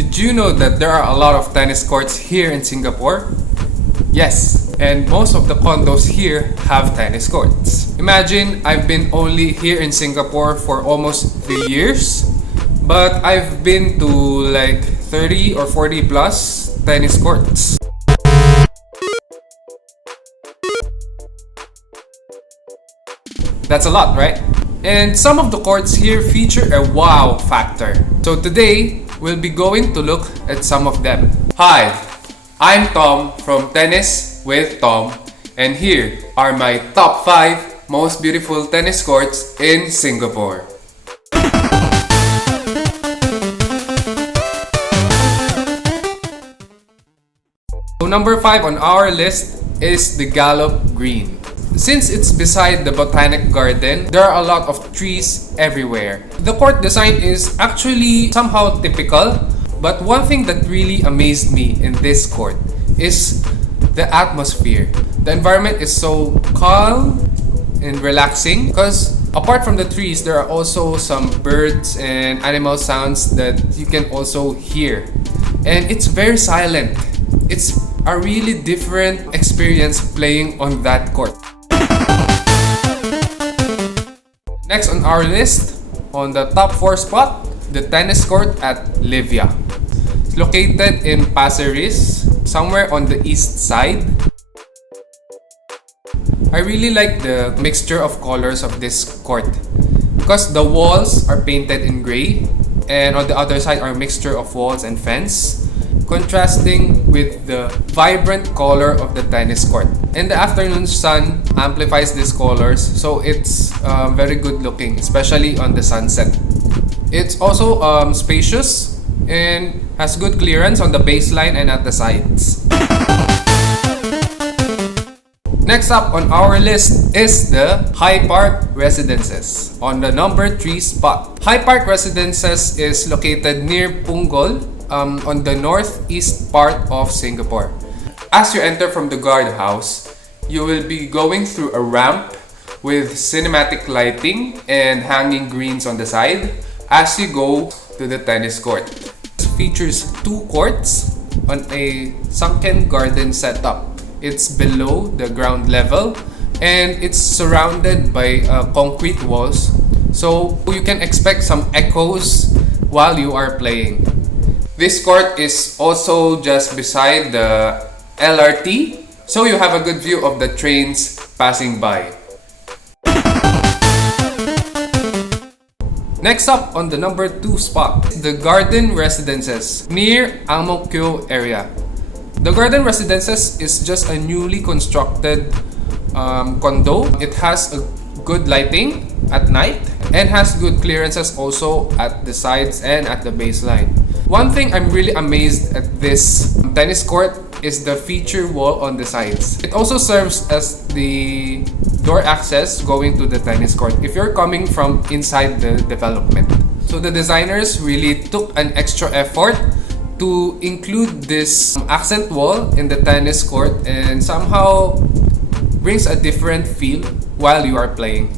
Did you know that there are a lot of tennis courts here in Singapore? Yes, and most of the condos here have tennis courts. Imagine I've been only here in Singapore for almost 3 years, but I've been to like 30 or 40 plus tennis courts. That's a lot, right? And some of the courts here feature a wow factor. So today, we'll be going to look at some of them. Hi, I'm Tom from Tennis with Tom, and here are my top 5 most beautiful tennis courts in Singapore. So number 5 on our list is the Gallop Green. Since it's beside the Botanic Garden, there are a lot of trees everywhere. The court design is actually somehow typical, but one thing that really amazed me in this court is the atmosphere. The environment is so calm and relaxing because apart from the trees, there are also some birds and animal sounds that you can also hear. And it's very silent. It's a really different experience playing on that court. Next on our list, on the top 4 spot, the tennis court at Livia. It's located in Pasir Ris, somewhere on the east side. I really like the mixture of colors of this court because the walls are painted in gray and on the other side are a mixture of walls and fence, contrasting with the vibrant color of the tennis court. And the afternoon sun amplifies these colors, so it's very good looking, especially on the sunset. It's also spacious and has good clearance on the baseline and at the sides. Next up on our list is the High Park Residences on the number 3 spot. High Park Residences is located near Punggol, on the northeast part of Singapore. As you enter from the guardhouse, you will be going through a ramp with cinematic lighting and hanging greens on the side as you go to the tennis court. It features 2 courts on a sunken garden setup. It's below the ground level and it's surrounded by concrete walls, so you can expect some echoes while you are playing. This court is also just beside the LRT, so you have a good view of the trains passing by. Next up on the number 2 spot, the Garden Residences near Ang Mo Kio area. The Garden Residences is just a newly constructed condo. It has a good lighting at night and has good clearances also at the sides and at the baseline. One thing I'm really amazed at this tennis court is the feature wall on the sides. It also serves as the door access going to the tennis court if you're coming from inside the development. So the designers really took an extra effort to include this accent wall in the tennis court and somehow brings a different feel while you are playing.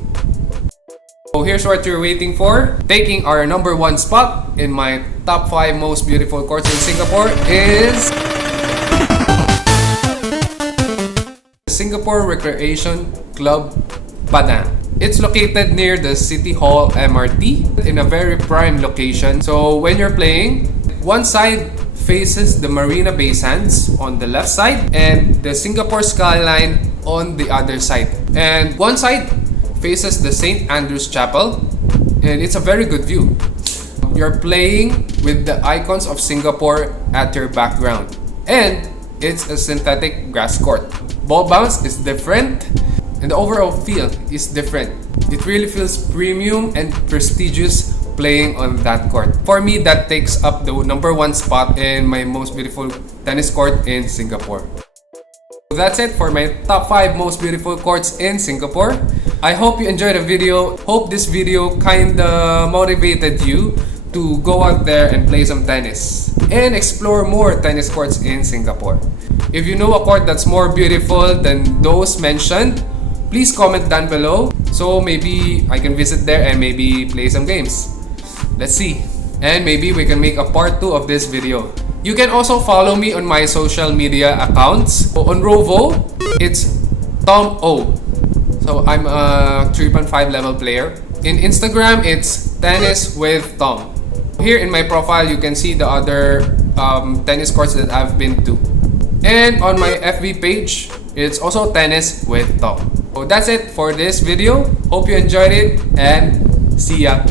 So here's what you're waiting for. Taking our number 1 spot in my top 5 most beautiful courts in Singapore is Singapore Recreation Club Padang. It's located near the City Hall MRT in a very prime location. So when you're playing, one side faces the Marina Bay Sands on the left side and the Singapore skyline on the other side. And one side faces the St. Andrew's Chapel and it's a very good view. You're playing with the icons of Singapore at your background and it's a synthetic grass court. Ball bounce is different and the overall feel is different. It really feels premium and prestigious playing on that court. For me, that takes up the number 1 spot in my most beautiful tennis court in Singapore. That's it for my top 5 most beautiful courts in Singapore. I hope you enjoyed the video. Hope this video kinda motivated you to go out there and play some tennis and explore more tennis courts in Singapore. If you know a court that's more beautiful than those mentioned, please comment down below so maybe I can visit there and maybe play some games. Let's see. and maybe we can make a part 2 of this video. You can also follow me on my social media accounts. So on Rovo, it's Tom O. So I'm a 3.5 level player. In Instagram, it's Tennis with Tom. Here in my profile, you can see the other tennis courts that I've been to. And on my FB page, it's also Tennis with Tom. So that's it for this video. Hope you enjoyed it and see ya.